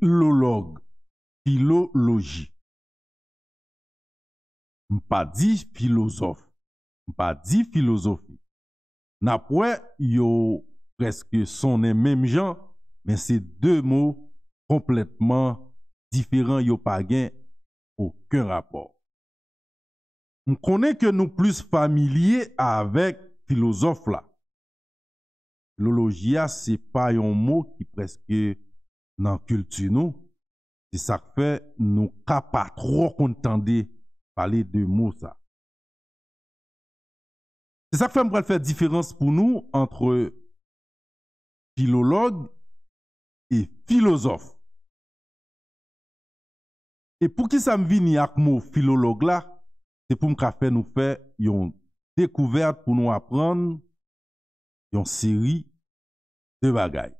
philologue, philologie. Pas dit philosophe, pas dit philosophie. N'après, yo presque son même genre, mais c'est deux mots complètement différents, yo pas gain aucun rapport. On connaît que nous plus familiers avec philosophe là. Philologia, c'est pas un mot qui presque dans culture nous. C'est ça que fait nous pas trop contenter parler de mots ça. C'est ça que fait me faire différence pour nous entre philologue et philosophe. Et pour qui ça me vient avec mot philologue là, c'est pour me faire nous faire une découverte pour nous apprendre une série de bagailles.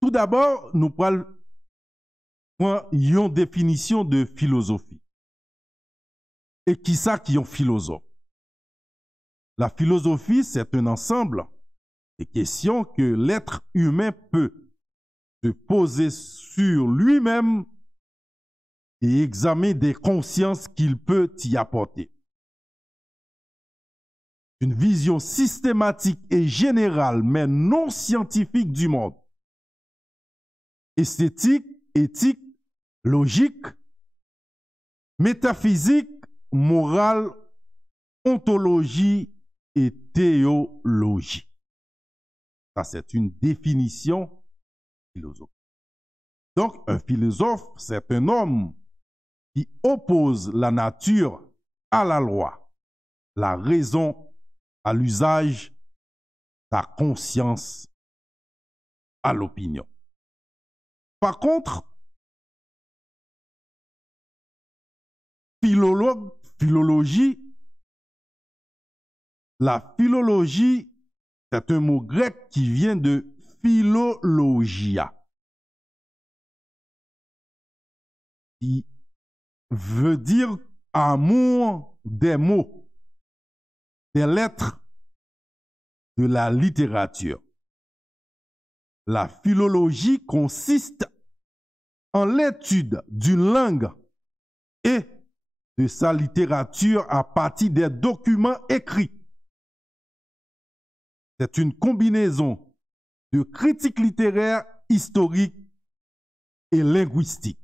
Tout d'abord, nous prenons une définition de philosophie. Et qui ça qui est un philosophe? La philosophie, c'est un ensemble de questions que l'être humain peut se poser sur lui-même et examiner des consciences qu'il peut y apporter. Une vision systématique et générale, mais non scientifique du monde. Esthétique, éthique, logique, métaphysique, morale, ontologie et théologie. Ça, c'est une définition philosophique. Donc, un philosophe, c'est un homme qui oppose la nature à la loi, la raison à l'usage, la conscience à l'opinion. Par contre, philologue, philologie, la philologie, c'est un mot grec qui vient de philologia, qui veut dire amour des mots, des lettres, de la littérature. La philologie consiste en l'étude d'une langue et de sa littérature à partir des documents écrits. C'est une combinaison de critique littéraire, historique et linguistique.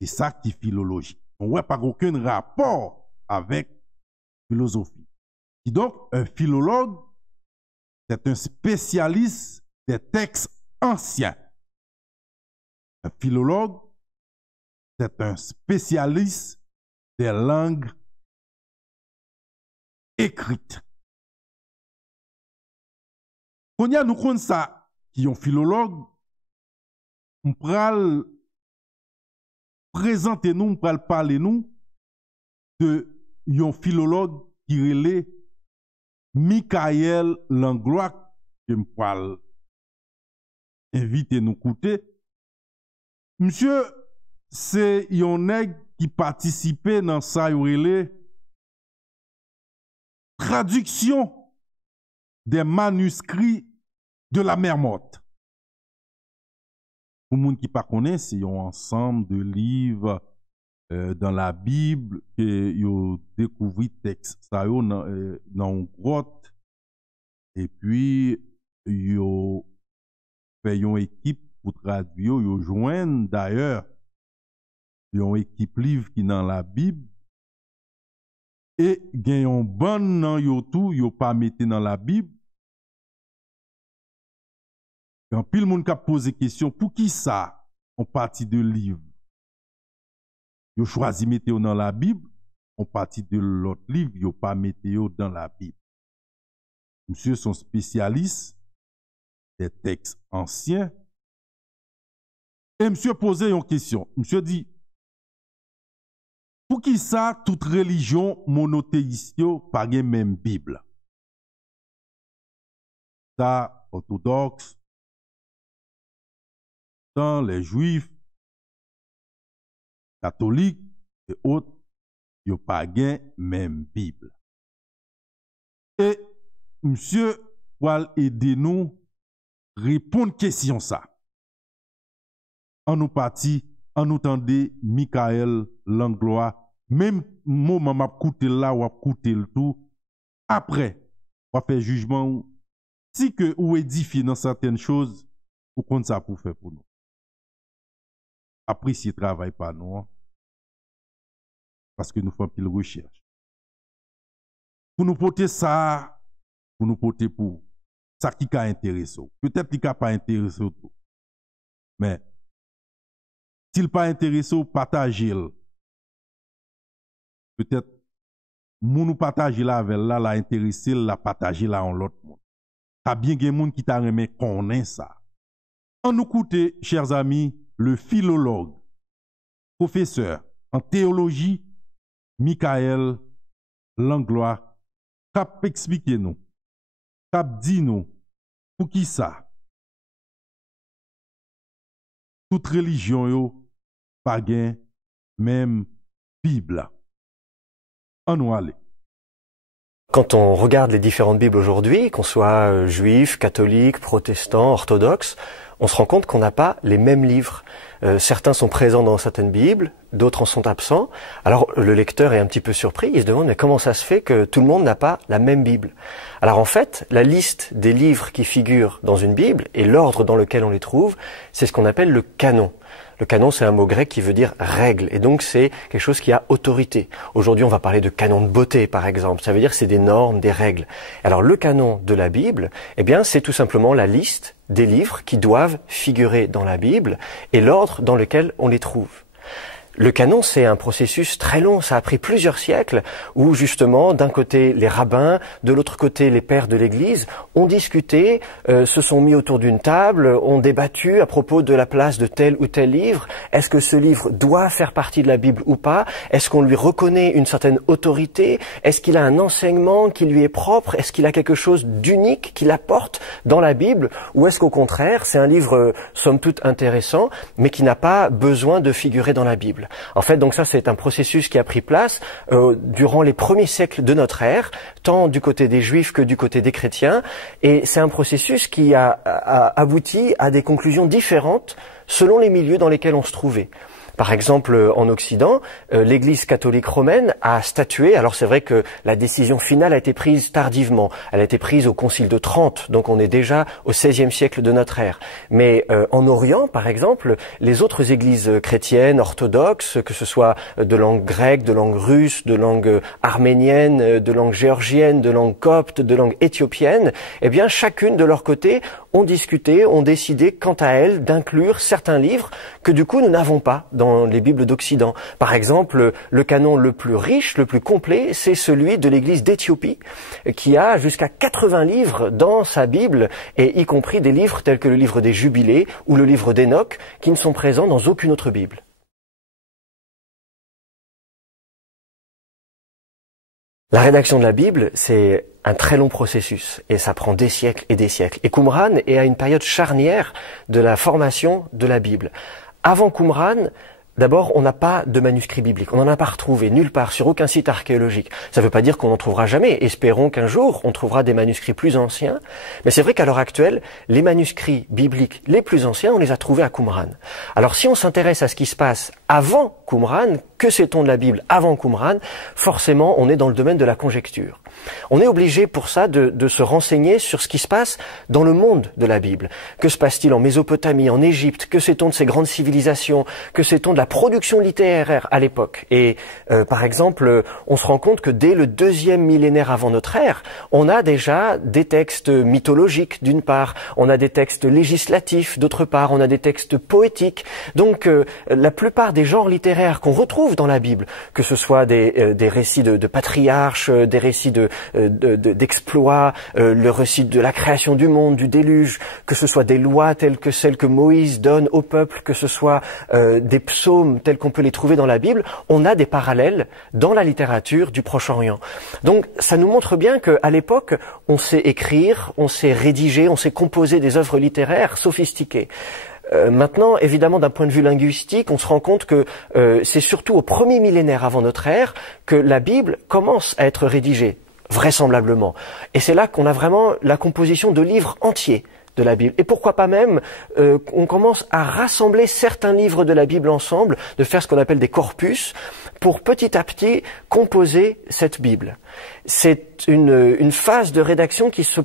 C'est ça qui est philologie. On voit pas aucun rapport avec philosophie. Et donc, un philologue, c'est un spécialiste des textes anciens. Un philologue, c'est un spécialiste des langues écrites. Quand nous connaissons ça, qui est un philologue, on peut présenter nous, on peut parler nous de un philologue qui relève Michael Langlois, que je peux inviter nous écouter. Monsieur, c'est un nègre qui participait dans ça, relève traduction des manuscrits de la mer morte. Pour les gens qui ne connaissent pas, c'est un ensemble de livres dans la Bible que yo découvert texte ça yo dans une grotte et puis yo fait une équipe pour traduire yo joindre d'ailleurs une équipe livre qui dans la Bible et gen yon bon nan yo tout yo pas mette dans la Bible. Quand pile moun ka pose question pour qui ça en partie de livre yo choisi mettre dans la Bible, en partie de l'autre livre, yo pas mettre dans la Bible. Monsieur sont spécialistes des textes anciens. Et monsieur posait une question. Monsieur dit, pour qui ça, toute religion monothéiste pas gen même Bible? Ça, orthodoxe, dans les juifs, catholiques et autres, yo pas gen même Bible. Et monsieur va aider nous répondre question ça. en nous parti, en nous tendait Michael Langlois, même moment m'a coûté là ou a coûté le tout, après, on va faire jugement, si que ou édifié dans certaines choses, ou compte ça pour faire pour nous. Après, si travail pas nous, parce que nous faisons pile recherche. Pour nous porter ça, pour nous porter pour ça qui a intéressé. Peut-être qu'il n'a pas intéressé tout. Mais, s'il pas intéressé, partagez-le. Peut-être, nous partager là avec là, la intéressé, la partager là en l'autre monde. T'as bien des gens qui t'a remis connaît ça. En nous écoutez, chers amis, le philologue, professeur en théologie, Michael Langlois, cap expliquer nous, cap dit nous, pour qui ça? Toute religion yo, pas gain, même Bible. En nous aller. Quand on regarde les différentes Bibles aujourd'hui, qu'on soit juif, catholique, protestant, orthodoxe, on se rend compte qu'on n'a pas les mêmes livres. Certains sont présents dans certaines Bibles, d'autres en sont absents. Alors le lecteur est un petit peu surpris, il se demande mais comment ça se fait que tout le monde n'a pas la même Bible? Alors en fait, la liste des livres qui figurent dans une Bible et l'ordre dans lequel on les trouve, c'est ce qu'on appelle le canon. Le canon, c'est un mot grec qui veut dire règle, et donc c'est quelque chose qui a autorité. Aujourd'hui, on va parler de canon de beauté, par exemple. Ça veut dire que c'est des normes, des règles. Alors le canon de la Bible, eh bien, c'est tout simplement la liste des livres qui doivent figurer dans la Bible et l'ordre dans lequel on les trouve. Le canon, c'est un processus très long, ça a pris plusieurs siècles, où justement, d'un côté les rabbins, de l'autre côté les pères de l'Église, ont discuté, se sont mis autour d'une table, ont débattu à propos de la place de tel ou tel livre. Est-ce que ce livre doit faire partie de la Bible ou pas? Est-ce qu'on lui reconnaît une certaine autorité? Est-ce qu'il a un enseignement qui lui est propre? Est-ce qu'il a quelque chose d'unique qu'il apporte dans la Bible? Ou est-ce qu'au contraire, c'est un livre somme toute intéressant, mais qui n'a pas besoin de figurer dans la Bible? En fait, donc ça, c'est un processus qui a pris place durant les premiers siècles de notre ère, tant du côté des Juifs que du côté des chrétiens, et c'est un processus qui a abouti à des conclusions différentes selon les milieux dans lesquels on se trouvait. Par exemple, en Occident, l'Église catholique romaine a statué, alors c'est vrai que la décision finale a été prise tardivement, elle a été prise au Concile de Trente, donc on est déjà au XVIe siècle de notre ère. Mais en Orient, par exemple, les autres églises chrétiennes, orthodoxes, que ce soit de langue grecque, de langue russe, de langue arménienne, de langue géorgienne, de langue copte, de langue éthiopienne, eh bien chacune de leur côté ont discuté, ont décidé quant à elles d'inclure certains livres que du coup nous n'avons pas dans les Bibles d'Occident. Par exemple, le canon le plus riche, le plus complet, c'est celui de l'Église d'Éthiopie, qui a jusqu'à 80 livres dans sa Bible, et y compris des livres tels que le livre des Jubilés ou le livre d'Enoch, qui ne sont présents dans aucune autre Bible. La rédaction de la Bible, c'est un très long processus et ça prend des siècles et des siècles. Et Qumran est à une période charnière de la formation de la Bible. Avant Qumran, d'abord, on n'a pas de manuscrit biblique. On n'en a pas retrouvé nulle part, sur aucun site archéologique. Ça ne veut pas dire qu'on n'en trouvera jamais. Espérons qu'un jour, on trouvera des manuscrits plus anciens. Mais c'est vrai qu'à l'heure actuelle, les manuscrits bibliques les plus anciens, on les a trouvés à Qumran. Alors si on s'intéresse à ce qui se passe avant Qumran, que sait-on de la Bible avant Qumran? Forcément, on est dans le domaine de la conjecture. On est obligé pour ça de se renseigner sur ce qui se passe dans le monde de la Bible. Que se passe-t-il en Mésopotamie, en Égypte? Que sait-on de ces grandes civilisations? Que sait-on de la production littéraire à l'époque? Et par exemple, on se rend compte que dès le 2e millénaire avant notre ère, on a déjà des textes mythologiques d'une part, on a des textes législatifs d'autre part, on a des textes poétiques. Donc la plupart des genres littéraires qu'on retrouve dans la Bible, que ce soit des récits de patriarches, des récits d'exploits, le récit de la création du monde, du déluge, que ce soit des lois telles que celles que Moïse donne au peuple, que ce soit des psaumes tels qu'on peut les trouver dans la Bible, on a des parallèles dans la littérature du Proche-Orient. Donc ça nous montre bien qu'à l'époque, on sait écrire, on sait rédiger, on sait composer des œuvres littéraires sophistiquées. Maintenant, évidemment, d'un point de vue linguistique, on se rend compte que c'est surtout au 1er millénaire avant notre ère que la Bible commence à être rédigée, vraisemblablement. Et c'est là qu'on a vraiment la composition de livres entiers de la Bible. Et pourquoi pas même, on commence à rassembler certains livres de la Bible ensemble, de faire ce qu'on appelle des corpus, pour petit à petit composer cette Bible. C'est une phase de rédaction qui se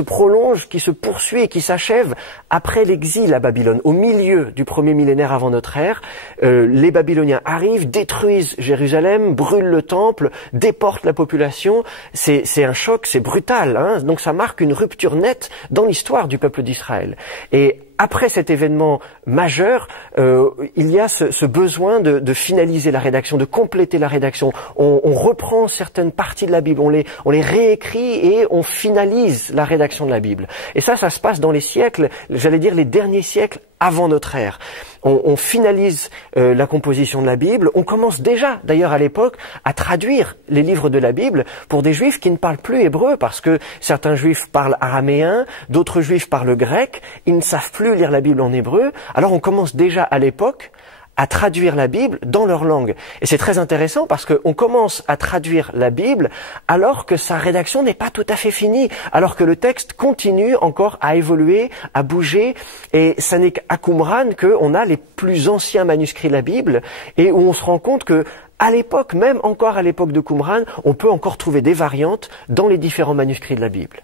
prolonge, qui se poursuit et qui s'achève après l'exil à Babylone. Au milieu du premier millénaire avant notre ère, les Babyloniens arrivent, détruisent Jérusalem, brûlent le temple, déportent la population. C'est un choc, c'est brutal, hein. Donc ça marque une rupture nette dans l'histoire du peuple d'Israël. Et après cet événement majeur, il y a ce besoin de finaliser la rédaction, de compléter la rédaction. On reprend certaines parties de la Bible, on les réécrit et on finalise la rédaction de la Bible. Et ça se passe dans les siècles, j'allais dire les derniers siècles avant notre ère. On finalise la composition de la Bible. On commence déjà, d'ailleurs à l'époque, à traduire les livres de la Bible pour des juifs qui ne parlent plus hébreu, parce que certains juifs parlent araméen, d'autres juifs parlent grec, ils ne savent plus lire la Bible en hébreu. Alors on commence déjà à l'époque à traduire la Bible dans leur langue. Et c'est très intéressant parce qu'on commence à traduire la Bible alors que sa rédaction n'est pas tout à fait finie, alors que le texte continue encore à évoluer, à bouger, et ça n'est qu'à Qumran qu'on a les plus anciens manuscrits de la Bible, et où on se rend compte que à l'époque, même encore à l'époque de Qumran, on peut encore trouver des variantes dans les différents manuscrits de la Bible.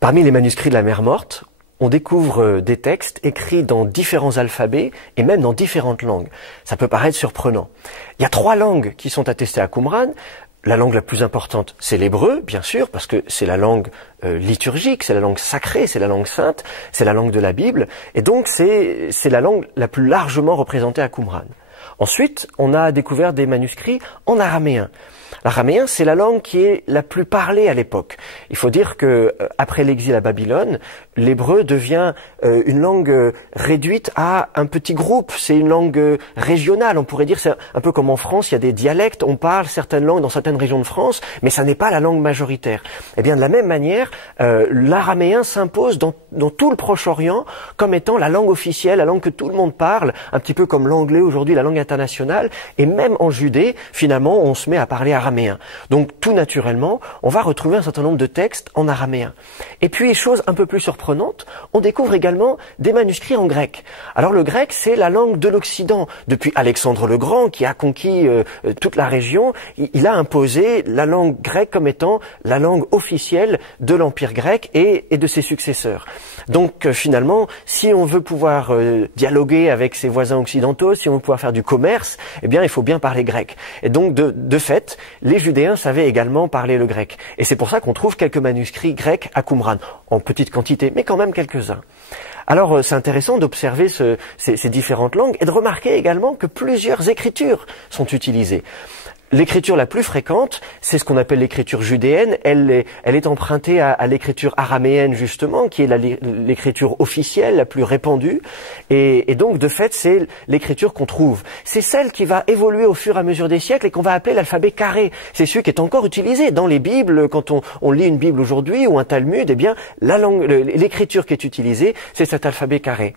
Parmi les manuscrits de la Mer Morte, on découvre des textes écrits dans différents alphabets et même dans différentes langues. Ça peut paraître surprenant. Il y a 3 langues qui sont attestées à Qumran. La langue la plus importante, c'est l'hébreu, bien sûr, parce que c'est la langue liturgique, c'est la langue sacrée, c'est la langue sainte, c'est la langue de la Bible, et donc c'est la langue la plus largement représentée à Qumran. Ensuite, on a découvert des manuscrits en araméen. L'araméen, c'est la langue qui est la plus parlée à l'époque. Il faut dire que après l'exil à Babylone, l'hébreu devient une langue réduite à un petit groupe. C'est une langue régionale. On pourrait dire, c'est un peu comme en France, il y a des dialectes. On parle certaines langues dans certaines régions de France, mais ça n'est pas la langue majoritaire. Eh bien, de la même manière, l'araméen s'impose dans tout le Proche-Orient comme étant la langue officielle, la langue que tout le monde parle, un petit peu comme l'anglais aujourd'hui, la langue internationale. Et même en Judée, finalement, on se met à parler araméen. Donc tout naturellement, on va retrouver un certain nombre de textes en araméen. Et puis, chose un peu plus surprenante, on découvre également des manuscrits en grec. Alors le grec, c'est la langue de l'Occident. Depuis Alexandre le Grand, qui a conquis toute la région, il a imposé la langue grecque comme étant la langue officielle de l'Empire grec et de ses successeurs. Donc finalement, si on veut pouvoir dialoguer avec ses voisins occidentaux, si on veut pouvoir faire du commerce, eh bien il faut bien parler grec. Et donc de fait, les Judéens savaient également parler le grec. Et c'est pour ça qu'on trouve quelques manuscrits grecs à Qumran, en petite quantité, mais quand même quelques-uns. Alors c'est intéressant d'observer ces différentes langues et de remarquer également que plusieurs écritures sont utilisées. L'écriture la plus fréquente, c'est ce qu'on appelle l'écriture judéenne. Elle est empruntée à l'écriture araméenne, justement, qui est l'écriture officielle, la plus répandue. Et donc, de fait, c'est l'écriture qu'on trouve. C'est celle qui va évoluer au fur et à mesure des siècles et qu'on va appeler l'alphabet carré. C'est celui qui est encore utilisé dans les Bibles. Quand on lit une Bible aujourd'hui ou un Talmud, eh bien, l'écriture qui est utilisée, c'est cet alphabet carré.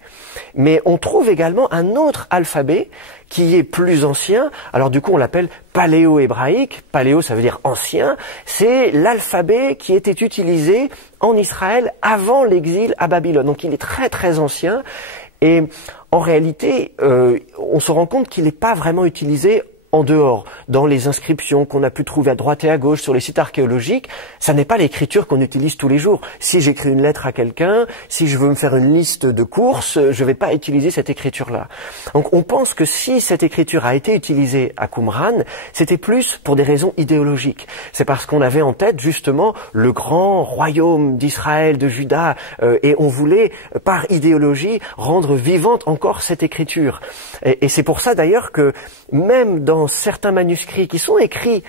Mais on trouve également un autre alphabet qui est plus ancien. Alors du coup, on l'appelle paléo-hébraïque. Paléo, ça veut dire ancien. C'est l'alphabet qui était utilisé en Israël avant l'exil à Babylone. Donc il est très très ancien. Et en réalité, on se rend compte qu'il n'est pas vraiment utilisé en dehors, dans les inscriptions qu'on a pu trouver à droite et à gauche sur les sites archéologiques. Ça n'est pas l'écriture qu'on utilise tous les jours. Si j'écris une lettre à quelqu'un, si je veux me faire une liste de courses, je ne vais pas utiliser cette écriture-là. Donc on pense que si cette écriture a été utilisée à Qumran, c'était plus pour des raisons idéologiques. C'est parce qu'on avait en tête justement le grand royaume d'Israël, de Juda, et on voulait, par idéologie, rendre vivante encore cette écriture. Et c'est pour ça d'ailleurs que même dans certains manuscrits qui sont écrits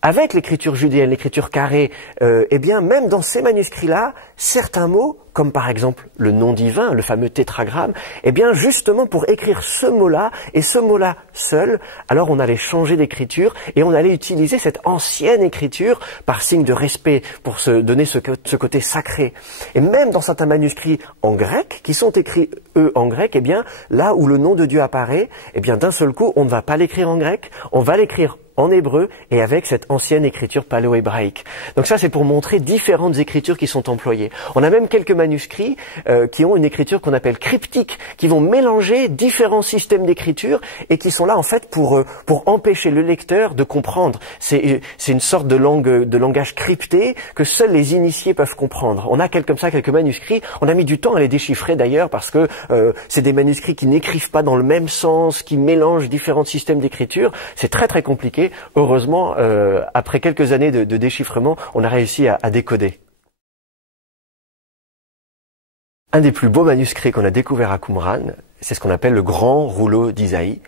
avec l'écriture judéenne, l'écriture carrée, eh bien, même dans ces manuscrits-là, certains mots, comme par exemple le nom divin, le fameux tétragramme, eh bien, justement pour écrire ce mot-là, et ce mot-là seul, alors on allait changer d'écriture, et on allait utiliser cette ancienne écriture par signe de respect, pour se donner ce côté sacré. Et même dans certains manuscrits en grec, qui sont écrits, eux, en grec, eh bien, là où le nom de Dieu apparaît, eh bien, d'un seul coup, on ne va pas l'écrire en grec, on va l'écrire en hébreu et avec cette ancienne écriture paléo-hébraïque. Donc ça, c'est pour montrer différentes écritures qui sont employées. On a même quelques manuscrits qui ont une écriture qu'on appelle cryptique, qui vont mélanger différents systèmes d'écriture et qui sont là en fait pour empêcher le lecteur de comprendre. C'est une sorte de langage crypté que seuls les initiés peuvent comprendre. On a comme ça quelques manuscrits. On a mis du temps à les déchiffrer d'ailleurs parce que c'est des manuscrits qui n'écrivent pas dans le même sens, qui mélangent différents systèmes d'écriture. C'est très très compliqué. Heureusement, après quelques années de déchiffrement, on a réussi à décoder. Un des plus beaux manuscrits qu'on a découvert à Qumran, c'est ce qu'on appelle le grand rouleau d'Isaïe.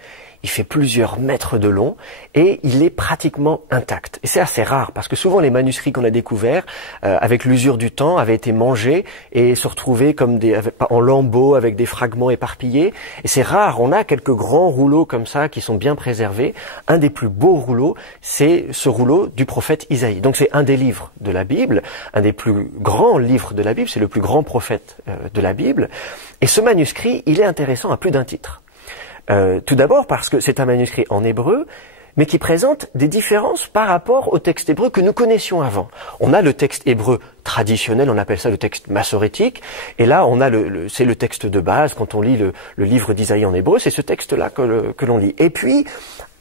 Il fait plusieurs mètres de long et il est pratiquement intact. Et c'est assez rare parce que souvent les manuscrits qu'on a découverts, avec l'usure du temps, avaient été mangés et se retrouvaient comme en lambeaux avec des fragments éparpillés. Et c'est rare, on a quelques grands rouleaux comme ça qui sont bien préservés. Un des plus beaux rouleaux, c'est ce rouleau du prophète Isaïe. Donc c'est un des livres de la Bible, un des plus grands livres de la Bible, c'est le plus grand prophète de la Bible. Et ce manuscrit, il est intéressant à plus d'un titre. Tout d'abord parce que c'est un manuscrit en hébreu, mais qui présente des différences par rapport au texte hébreu que nous connaissions avant. On a le texte hébreu traditionnel, on appelle ça le texte massorétique, et là on a c'est le texte de base, quand on lit le livre d'Isaïe en hébreu, c'est ce texte-là que l'on lit. Et puis,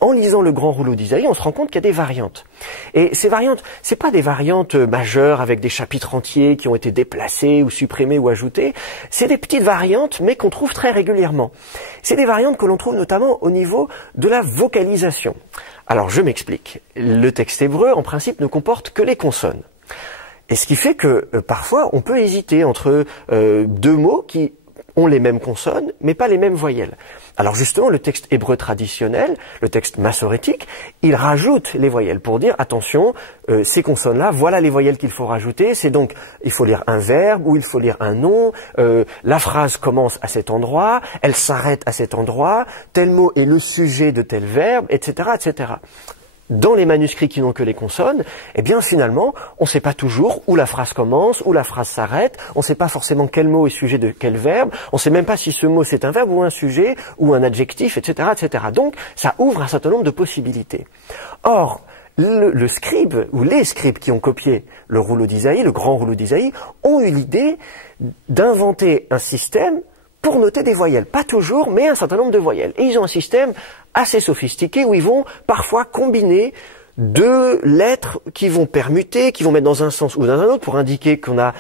en lisant le grand rouleau d'Isaïe, on se rend compte qu'il y a des variantes. Et ces variantes, c'est pas des variantes majeures avec des chapitres entiers qui ont été déplacés ou supprimés ou ajoutés. C'est des petites variantes, mais qu'on trouve très régulièrement. C'est des variantes que l'on trouve notamment au niveau de la vocalisation. Alors, je m'explique. Le texte hébreu, en principe, ne comporte que les consonnes. Et ce qui fait que, parfois, on peut hésiter entre deux mots qui ont les mêmes consonnes, mais pas les mêmes voyelles. Alors justement, le texte hébreu traditionnel, le texte massorétique, il rajoute les voyelles pour dire, attention, ces consonnes-là, voilà les voyelles qu'il faut rajouter. C'est donc, il faut lire un verbe ou il faut lire un nom. La phrase commence à cet endroit, elle s'arrête à cet endroit, tel mot est le sujet de tel verbe, etc., etc. Dans les manuscrits qui n'ont que les consonnes, eh bien finalement, on ne sait pas toujours où la phrase commence, où la phrase s'arrête, on ne sait pas forcément quel mot est sujet de quel verbe, on ne sait même pas si ce mot c'est un verbe ou un sujet, ou un adjectif, etc., etc. Donc, ça ouvre un certain nombre de possibilités. Or, le scribe, ou les scribes qui ont copié le rouleau d'Isaïe, le grand rouleau d'Isaïe, ont eu l'idée d'inventer un système pour noter des voyelles. Pas toujours, mais un certain nombre de voyelles. Et ils ont un système assez sophistiqué où ils vont parfois combiner deux lettres qui vont permuter, qui vont mettre dans un sens ou dans un autre pour indiquer qu'on a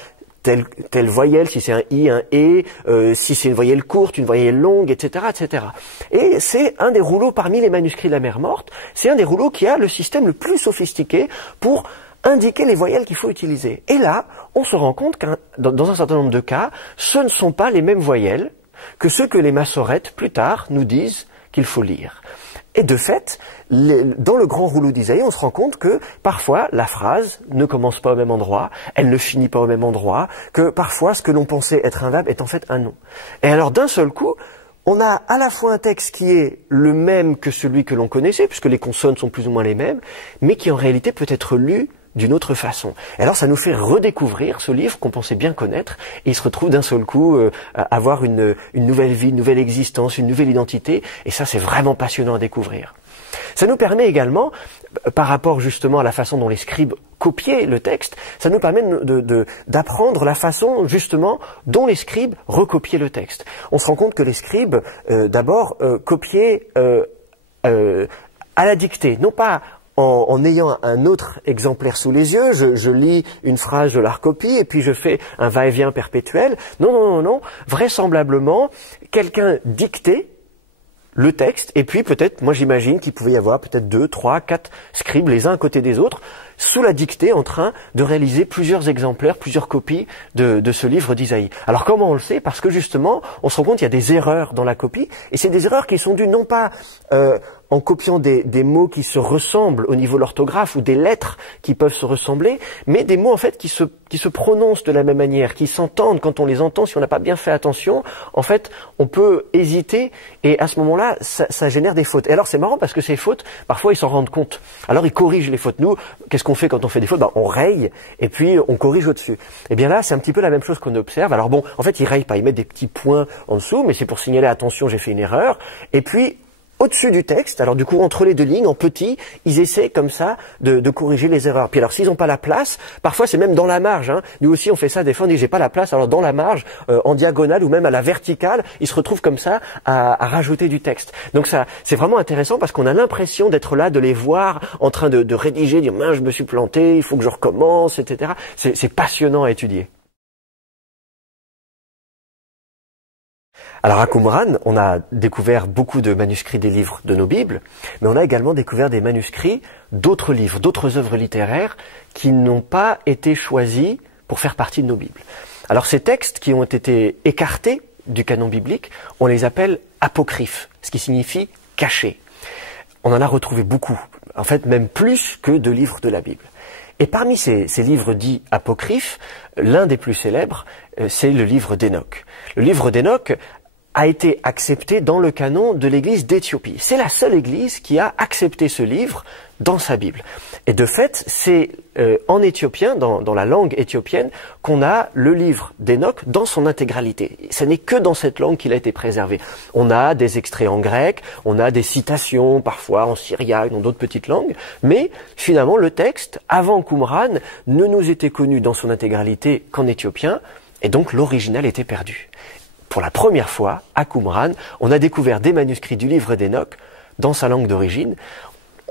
telle voyelle, si c'est un i, un e, si c'est une voyelle courte, une voyelle longue, etc., etc. Et c'est un des rouleaux parmi les manuscrits de la Mer Morte, c'est un des rouleaux qui a le système le plus sophistiqué pour indiquer les voyelles qu'il faut utiliser. Et là, on se rend compte que dans un certain nombre de cas, ce ne sont pas les mêmes voyelles que ceux que les massorètes, plus tard, nous disent qu'il faut lire. Et de fait, dans le grand rouleau d'Isaïe, on se rend compte que parfois la phrase ne commence pas au même endroit, elle ne finit pas au même endroit, que parfois ce que l'on pensait être un verbe est en fait un nom. Et alors d'un seul coup, on a à la fois un texte qui est le même que celui que l'on connaissait, puisque les consonnes sont plus ou moins les mêmes, mais qui en réalité peut être lu d'une autre façon. Et alors ça nous fait redécouvrir ce livre qu'on pensait bien connaître, et il se retrouve d'un seul coup avoir une nouvelle vie, une nouvelle existence, une nouvelle identité, et ça c'est vraiment passionnant à découvrir. Ça nous permet également, par rapport justement à la façon dont les scribes copiaient le texte, ça nous permet d'apprendre la façon justement dont les scribes recopiaient le texte. On se rend compte que les scribes, d'abord, copiaient à la dictée, non pas en ayant un autre exemplaire sous les yeux, je lis une phrase, je la recopie, et puis je fais un va-et-vient perpétuel. Non, non, non, non. Vraisemblablement, quelqu'un dictait le texte, et puis peut-être, moi j'imagine qu'il pouvait y avoir peut-être 2, 3, 4 scribes les uns à côté des autres, sous la dictée, en train de réaliser plusieurs exemplaires, plusieurs copies de ce livre d'Isaïe. Alors comment on le sait? Parce que justement, on se rend compte qu'il y a des erreurs dans la copie, et c'est des erreurs qui sont dues non pas en copiant des mots qui se ressemblent au niveau de l'orthographe, ou des lettres qui peuvent se ressembler, mais des mots en fait qui se prononcent de la même manière, qui s'entendent quand on les entend. Si on n'a pas bien fait attention, en fait, on peut hésiter, et à ce moment-là, ça génère des fautes. Et alors c'est marrant parce que ces fautes, parfois ils s'en rendent compte. Alors ils corrigent les fautes. Nous, qu'est-ce qu'on fait quand on fait des fautes? On raye, et puis on corrige au-dessus. Et bien là, c'est un petit peu la même chose qu'on observe. Alors bon, en fait, ils rayent pas, ils mettent des petits points en dessous, mais c'est pour signaler, attention, j'ai fait une erreur. Et puis, au-dessus du texte. Alors du coup, entre les deux lignes, en petit, ils essaient comme ça de corriger les erreurs. Puis alors, s'ils n'ont pas la place, parfois c'est même dans la marge. Hein. Nous aussi, on fait ça des fois, on dit j'ai pas la place. Alors dans la marge, en diagonale ou même à la verticale, ils se retrouvent comme ça à rajouter du texte. Donc ça, c'est vraiment intéressant parce qu'on a l'impression d'être là, de les voir en train de rédiger, dire mince, je me suis planté, il faut que je recommence, etc. C'est passionnant à étudier. Alors à Qumran, on a découvert beaucoup de manuscrits des livres de nos Bibles, mais on a également découvert des manuscrits d'autres livres, d'autres œuvres littéraires qui n'ont pas été choisis pour faire partie de nos Bibles. Alors ces textes qui ont été écartés du canon biblique, on les appelle apocryphes, ce qui signifie cachés. On en a retrouvé beaucoup, en fait même plus que de livres de la Bible. Et parmi ces livres dits apocryphes, l'un des plus célèbres, c'est le livre d'Hénoch. Le livre d'Hénoch a été accepté dans le canon de l'église d'Éthiopie. C'est la seule église qui a accepté ce livre dans sa Bible. Et de fait, c'est en éthiopien, dans la langue éthiopienne, qu'on a le livre d'Hénoch dans son intégralité. Ce n'est que dans cette langue qu'il a été préservé. On a des extraits en grec, on a des citations parfois en syriaque, dans d'autres petites langues, mais finalement le texte, avant Qumran, ne nous était connu dans son intégralité qu'en éthiopien, et donc l'original était perdu. Pour la première fois, à Qumran, on a découvert des manuscrits du livre d'Hénoch dans sa langue d'origine.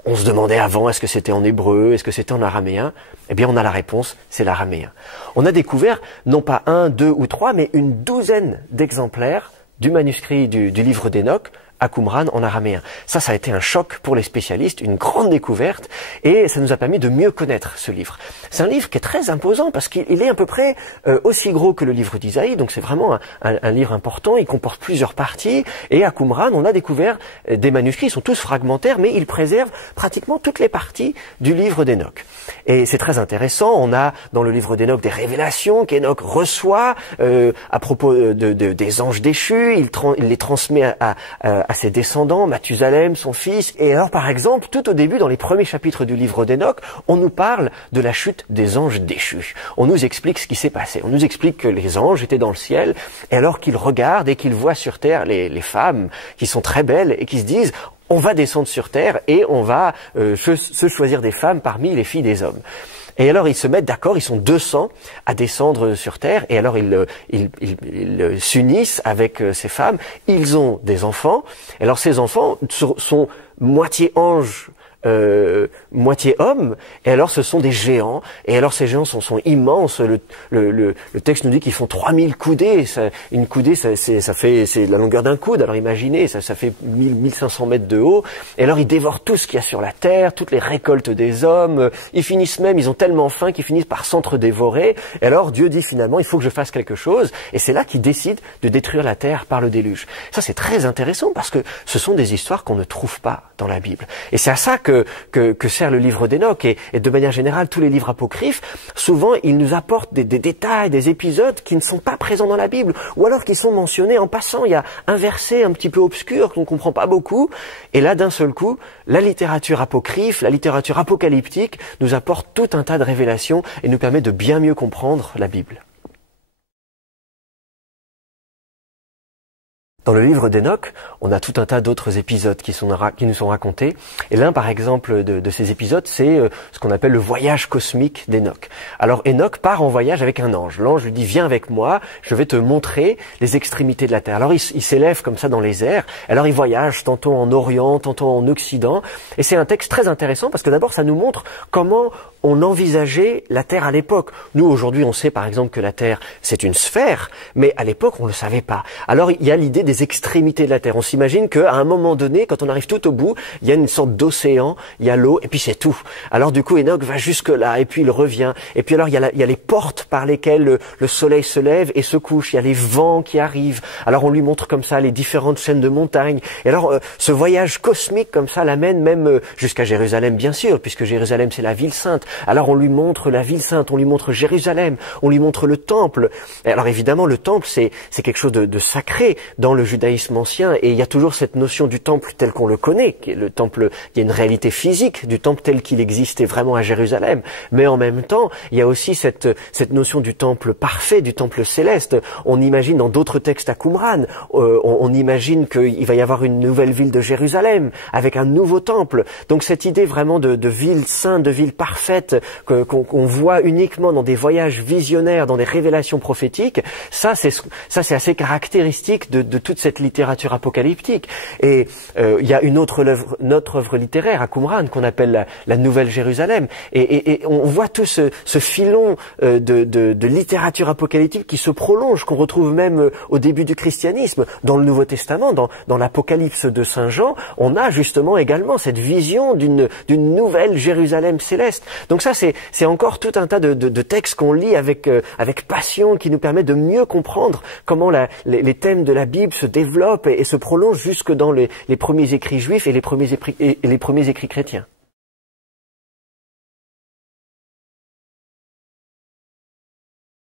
On se demandait avant, est-ce que c'était en hébreu, est-ce que c'était en araméen? Eh bien, on a la réponse, c'est l'araméen. On a découvert, non pas 1, 2 ou 3, mais une douzaine d'exemplaires du manuscrit du livre d'Hénoch à Qumran en araméen. Ça a été un choc pour les spécialistes, une grande découverte, et ça nous a permis de mieux connaître ce livre. C'est un livre qui est très imposant parce qu'il est à peu près aussi gros que le livre d'Isaïe, donc c'est vraiment un livre important, il comporte plusieurs parties, et à Qumran, on a découvert des manuscrits, ils sont tous fragmentaires, mais ils préservent pratiquement toutes les parties du livre d'Hénoch. Et c'est très intéressant, on a dans le livre d'Hénoch des révélations qu'Hénoch reçoit à propos des anges déchus, il les transmet à ses descendants, Mathusalem, son fils. Et alors, par exemple, tout au début, dans les premiers chapitres du livre d'Hénoch, on nous parle de la chute des anges déchus. On nous explique ce qui s'est passé. On nous explique que les anges étaient dans le ciel, et alors qu'ils regardent et qu'ils voient sur terre les femmes qui sont très belles et qui se disent « on va descendre sur terre et on va se choisir des femmes parmi les filles des hommes ». Et alors ils se mettent d'accord, ils sont 200 à descendre sur terre, et alors ils s'unissent avec ces femmes, ils ont des enfants, et alors ces enfants sont moitié anges, moitié hommes, et alors ce sont des géants, et alors ces géants sont immenses. Le texte nous dit qu'ils font 3000 coudées. Une coudée, c'est la longueur d'un coude, alors imaginez, ça fait 1500 mètres de haut, et alors ils dévorent tout ce qu'il y a sur la terre, toutes les récoltes des hommes, ils finissent même, ils ont tellement faim qu'ils finissent par s'entre-dévorer, et alors Dieu dit finalement, il faut que je fasse quelque chose, et c'est là qu'il décide de détruire la terre par le déluge. Ça c'est très intéressant, parce que ce sont des histoires qu'on ne trouve pas dans la Bible, et c'est à ça que sert le livre d'Hénoch, et de manière générale tous les livres apocryphes. Souvent ils nous apportent des détails, des épisodes qui ne sont pas présents dans la Bible, ou alors qui sont mentionnés en passant. Il y a un verset un petit peu obscur qu'on ne comprend pas beaucoup, et là d'un seul coup la littérature apocryphe, la littérature apocalyptique nous apporte tout un tas de révélations et nous permet de bien mieux comprendre la Bible. Dans le livre d'Hénoch, on a tout un tas d'autres épisodes qui nous sont racontés. Et l'un, par exemple, de ces épisodes, c'est ce qu'on appelle le voyage cosmique d'Hénoch. Alors Hénoch part en voyage avec un ange. L'ange lui dit « Viens avec moi, je vais te montrer les extrémités de la terre ». Alors il s'élève comme ça dans les airs. Alors il voyage tantôt en Orient, tantôt en Occident. Et c'est un texte très intéressant parce que d'abord, ça nous montre comment on envisageait la Terre à l'époque. Nous, aujourd'hui, on sait par exemple que la Terre, c'est une sphère, mais à l'époque, on ne le savait pas. Alors, il y a l'idée des extrémités de la Terre. On s'imagine qu'à un moment donné, quand on arrive tout au bout, il y a une sorte d'océan, il y a l'eau, et puis c'est tout. Alors du coup, Hénoch va jusque-là, et puis il revient. Et puis alors, il y a les portes par lesquelles le soleil se lève et se couche. Il y a les vents qui arrivent. Alors on lui montre comme ça les différentes chaînes de montagnes. Et alors, ce voyage cosmique comme ça l'amène même jusqu'à Jérusalem, bien sûr, puisque Jérusalem, c'est la ville sainte. Alors on lui montre la ville sainte, on lui montre Jérusalem, on lui montre le temple. Et alors évidemment, le temple, c'est quelque chose de sacré. Dans le judaïsme ancien, et il y a toujours cette notion du temple tel qu'on le connaît, qui est le temple, il y a une réalité physique du temple tel qu'il existait vraiment à Jérusalem, mais en même temps, il y a aussi cette notion du temple parfait, du temple céleste. On imagine dans d'autres textes à Qumran, on imagine qu'il va y avoir une nouvelle ville de Jérusalem, avec un nouveau temple. Donc cette idée vraiment de ville sainte, de ville parfaite, qu'on voit uniquement dans des voyages visionnaires, dans des révélations prophétiques, ça c'est assez caractéristique de toute cette littérature apocalyptique. Et il y a une autre œuvre littéraire à Qumran qu'on appelle la Nouvelle Jérusalem. Et on voit tout ce filon de littérature apocalyptique qui se prolonge, qu'on retrouve même au début du christianisme. Dans le Nouveau Testament, dans l'Apocalypse de Saint Jean, on a justement également cette vision d'une nouvelle Jérusalem céleste. Donc ça, c'est encore tout un tas de textes qu'on lit avec passion, qui nous permet de mieux comprendre comment les thèmes de la Bible se développent et se prolongent jusque dans les premiers écrits juifs et les premiers écrits chrétiens.